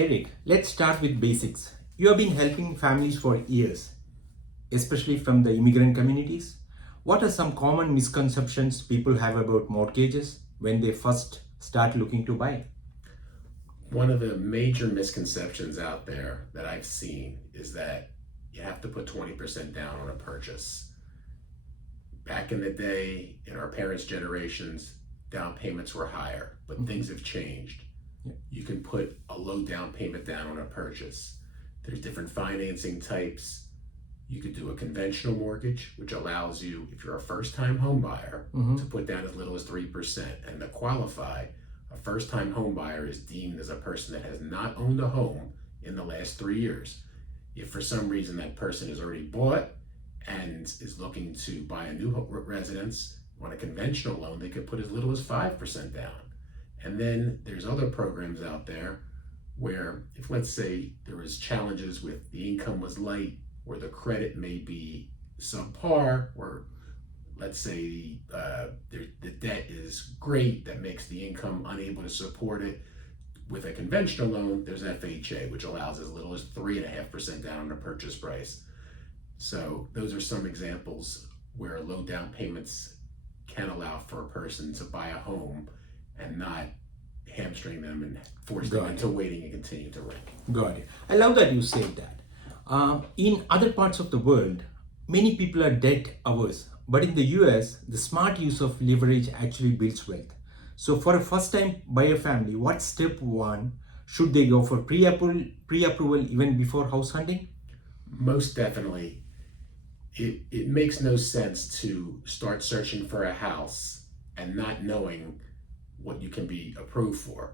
Eric, let's start with basics. You have been helping families for years, especially from the immigrant communities. What are some common misconceptions people have about mortgages when they first start looking to buy? One of the major misconceptions out there that I've seen is that you have to put 20% down on a purchase. Back in the day, in our parents' generations, down payments were higher, but things have changed. Yeah. You can put a low down payment down on a purchase. There's different financing types. You could do a conventional mortgage, which allows you, if you're a first-time home buyer, to put down as little as 3%. And to qualify, a first-time home buyer is deemed as a person that has not owned a home in the last 3 years. If for some reason that person has already bought and is looking to buy a new residence on a conventional loan, they could put as little as 5% down. And then there's other programs out there where if, let's say, there was challenges with the income was light or the credit may be subpar, or let's say the debt is great that makes the income unable to support it. With a conventional loan, there's FHA, which allows as little as 3.5% down on the purchase price. So those are some examples where low down payments can allow for a person to buy a home and not hamstring them and force them into waiting and continue to rent. Got it. I love that you said that. In other parts of the world, many people are debt averse, but in the US, the smart use of leverage actually builds wealth. So, for a first time buyer family, what step one should they go for pre-approval even before house hunting? Most definitely. It makes no sense to start searching for a house and not knowing what you can be approved for.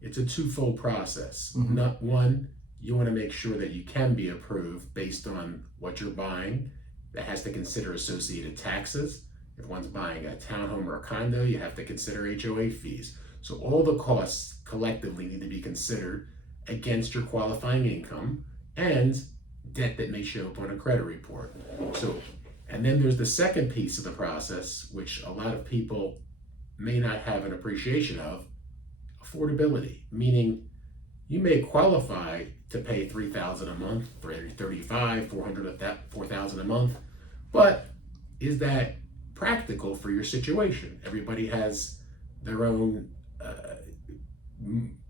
It's a twofold process. Not one, you want to make sure that you can be approved based on what you're buying. That has to consider associated taxes. If one's buying a townhome or a condo, you have to consider HOA fees. So all the costs collectively need to be considered against your qualifying income and debt that may show up on a credit report. And then there's the second piece of the process, which a lot of people may not have an appreciation of: affordability, meaning you may qualify to pay $3,000 a month, $335, $400, $4,000 a month, but is that practical for your situation? Everybody has their own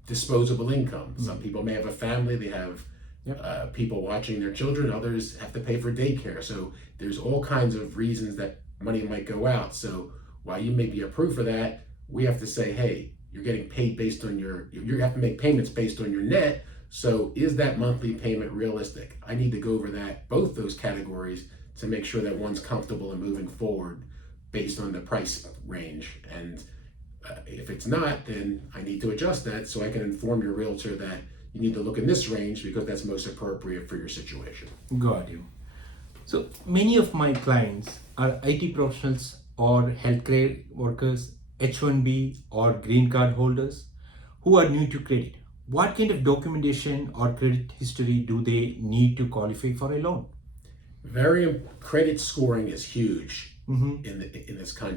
disposable income. Some people may have a family, they have people watching their children, others have to pay for daycare. So there's all kinds of reasons that money might go out. So while you may be approved for that, we have to say, hey, you're getting paid based on you have to make payments based on your net. So is that monthly payment realistic? I need to go over both those categories to make sure that one's comfortable in moving forward based on the price range. And if it's not, then I need to adjust that so I can inform your realtor that you need to look in this range because that's most appropriate for your situation. Got you. So many of my clients are IT professionals or healthcare workers, H-1B or green card holders who are new to credit. What kind of documentation or credit history do they need to qualify for a loan? Credit scoring is huge in this country.